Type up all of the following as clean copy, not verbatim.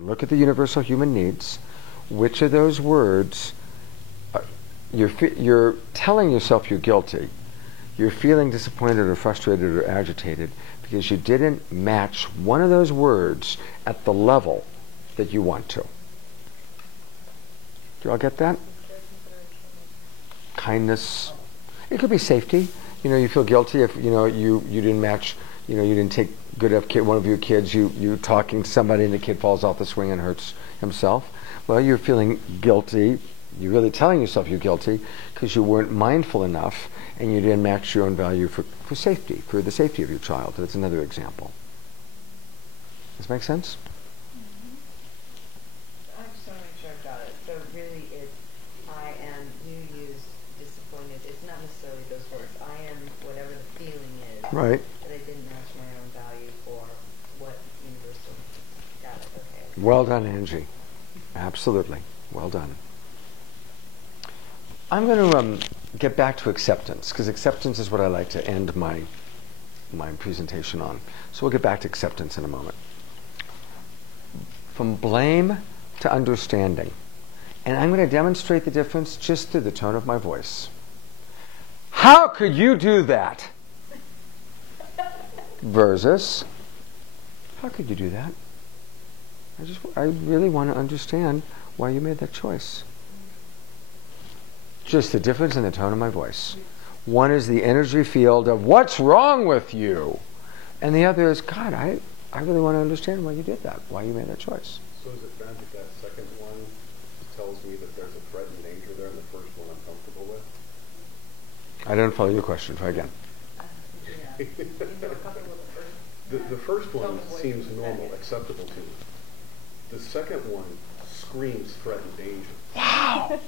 Look at the universal human needs. Which of those words, you're telling yourself you're guilty. You're feeling disappointed or frustrated or agitated because you didn't match one of those words at the level that you want to. Do you all get that? Kindness. It could be safety. You feel guilty if you didn't match. You didn't take good enough one of your kids. You talking to somebody and the kid falls off the swing and hurts himself. Well, you're feeling guilty. You're really telling yourself you're guilty because you weren't mindful enough and you didn't match your own value for safety, for the safety of your child. That's another example. Does that make sense? I just want to make sure I've got it. So really it's I am, you use disappointed. It's not necessarily those words. I am whatever the feeling is. Right. That I didn't match my own value for what universal. Got it. Okay. Well done, Angie. Absolutely. Well done. I'm going to get back to acceptance, because acceptance is what I like to end my presentation on. So we'll get back to acceptance in a moment. From blame to understanding. And I'm going to demonstrate the difference just through the tone of my voice. How could you do that? Versus, how could you do that? I really want to understand why you made that choice. Just the difference in the tone of my voice. One is the energy field of what's wrong with you, and the other is, God, I really want to understand why you did that, why you made that choice. So is it found that second one tells me that there's a threat and danger there, and the first one I'm comfortable with? I don't follow your question. Try again. The first one seems normal, acceptable to me. The second one screams threat and danger. Wow.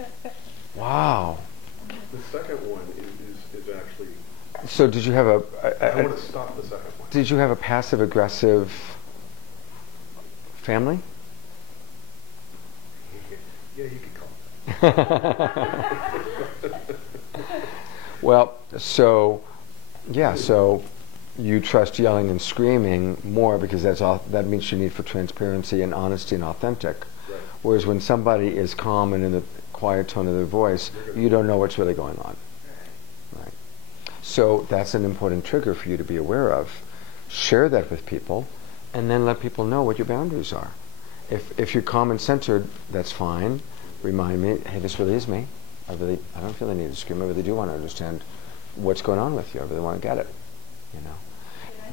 Wow. The second one is actually... So did you have I want to stop the second one. Did you have a passive-aggressive family? Yeah, you could call it. Well, so you trust yelling and screaming more because that meets your need for transparency and honesty and authentic. Right. Whereas when somebody is calm and in the quiet tone of their voice, you don't know what's really going on. Right. So that's an important trigger for you to be aware of. Share that with people, and then let people know what your boundaries are. If you're calm and centered, that's fine. Remind me, hey, this really is me. I don't feel the need to scream. I really do want to understand what's going on with you. I really want to get it. Can I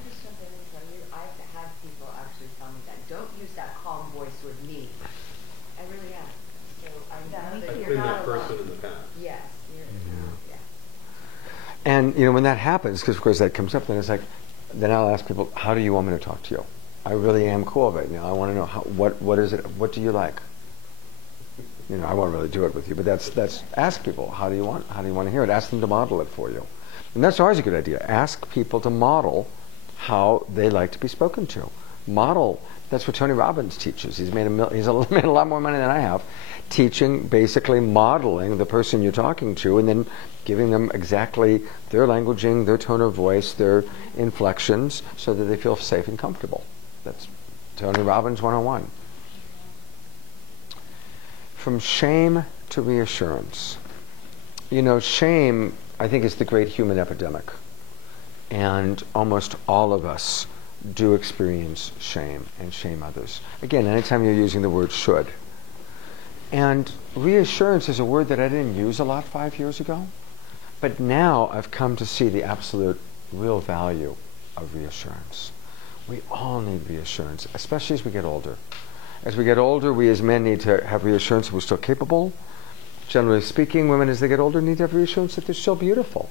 just jump in and tell you, I've had people actually tell me that. Don't use that calm voice with me. I really have. So I know that I've you're been not that person alone. in the past. Yes. Yeah. And when that happens, because of course that comes up, then I'll ask people, how do you want me to talk to you? I really am cool right now. I want to know what is it? What do you like? I won't really do it with you, but that's ask people, how do you want to hear it? Ask them to model it for you. And that's always a good idea. Ask people to model how they like to be spoken to. Model. That's what Tony Robbins teaches. He's made a lot more money than I have, teaching, basically modeling the person you're talking to, and then giving them exactly their languaging, their tone of voice, their inflections, so that they feel safe and comfortable. That's Tony Robbins 101. From shame to reassurance. Shame, I think, is the great human epidemic. And almost all of us do experience shame and shame others. Again, anytime you're using the word should. And reassurance is a word that I didn't use a lot 5 years ago. But now I've come to see the absolute real value of reassurance. We all need reassurance, especially as we get older. As we get older, we as men need to have reassurance that we're still capable. Generally speaking, women as they get older need to have reassurance that they're still beautiful.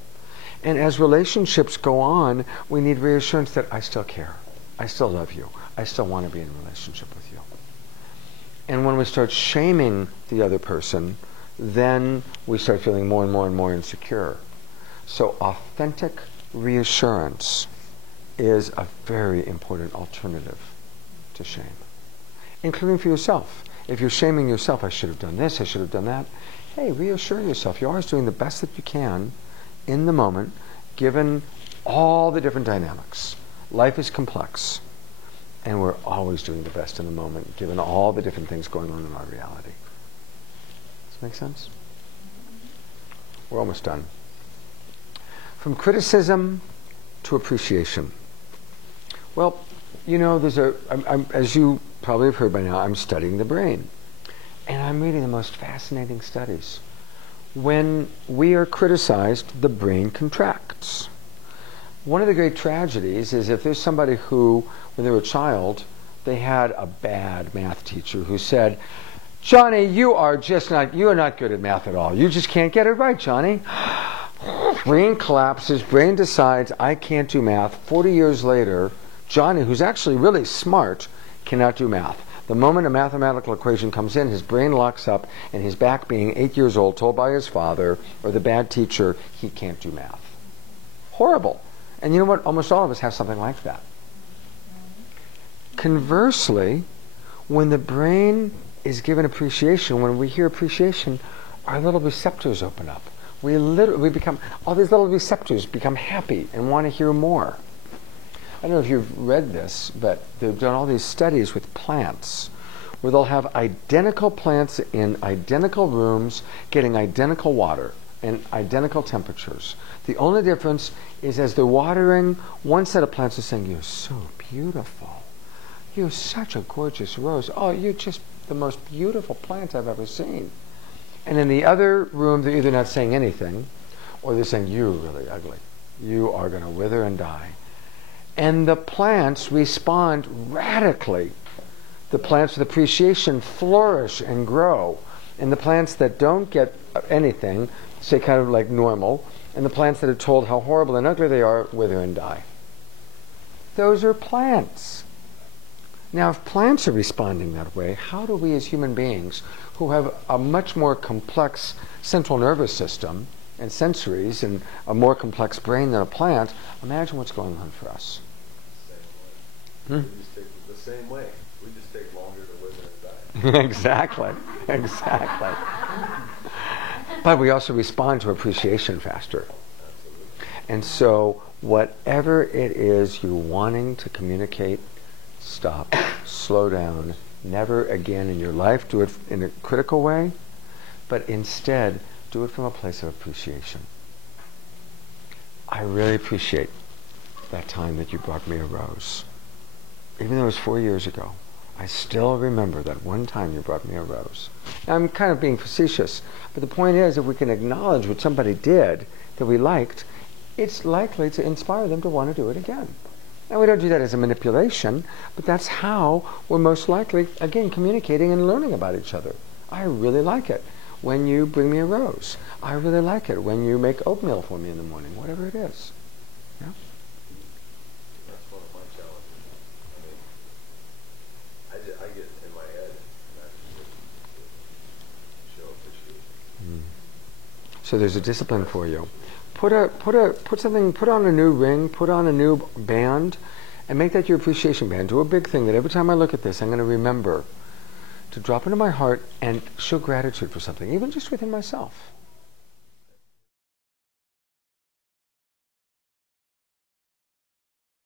And as relationships go on, we need reassurance that I still care. I still love you. I still want to be in a relationship with you. And when we start shaming the other person, then we start feeling more and more and more insecure. So authentic reassurance is a very important alternative to shame, including for yourself. If you're shaming yourself, I should have done this, I should have done that. Hey, reassure yourself. You're always doing the best that you can in the moment, given all the different dynamics. Life is complex. And we're always doing the best in the moment, given all the different things going on in our reality. Does that make sense? We're almost done. From criticism to appreciation. Well, you know, as you probably have heard by now, I'm studying the brain. And I'm reading the most fascinating studies. When we are criticized, the brain contracts. One of the great tragedies is if there's somebody who, when they were a child, they had a bad math teacher who said, Johnny, you are not good at math at all. You just can't get it right, Johnny. Brain collapses, brain decides, I can't do math. 40 years later, Johnny, who's actually really smart, cannot do math. The moment a mathematical equation comes in, his brain locks up, and he's back being 8 years old, told by his father or the bad teacher he can't do math. Horrible. And you know what? Almost all of us have something like that. Conversely, when the brain is given appreciation, when we hear appreciation, our little receptors open up. We become, all these little receptors become happy and want to hear more. I don't know if you've read this, but they've done all these studies with plants where they'll have identical plants in identical rooms getting identical water and identical temperatures. The only difference is as they're watering, one set of plants is saying, you're so beautiful. You're such a gorgeous rose. Oh, you're just the most beautiful plant I've ever seen. And in the other room, they're either not saying anything, or they're saying, you're really ugly. You are going to wither and die. And the plants respond radically. The plants with appreciation flourish and grow. And the plants that don't get anything stay kind of like normal. And the plants that are told how horrible and ugly they are wither and die. Those are plants. Now, if plants are responding that way, how do we as human beings, who have a much more complex central nervous system and sensories and a more complex brain than a plant, imagine what's going on for us? We just take it the same way. We just take longer to wither and die. Exactly. But we also respond to appreciation faster. Absolutely. And so whatever it is you're wanting to communicate, stop, slow down, never again in your life do it in a critical way, but instead do it from a place of appreciation. I really appreciate that time that you brought me a rose. Even though it was 4 years ago, I still remember that one time you brought me a rose. Now, I'm kind of being facetious, but the point is, if we can acknowledge what somebody did that we liked, it's likely to inspire them to want to do it again. Now, we don't do that as a manipulation, but that's how we're most likely, again, communicating and learning about each other. I really like it when you bring me a rose. I really like it when you make oatmeal for me in the morning, whatever it is. Yeah? That's one of my challenges. I get in my head and I just show appreciation. So there's a discipline for you. Put on a new ring, put on a new band, and make that your appreciation band. Do a big thing that every time I look at this, I'm going to remember to drop into my heart and show gratitude for something, even just within myself.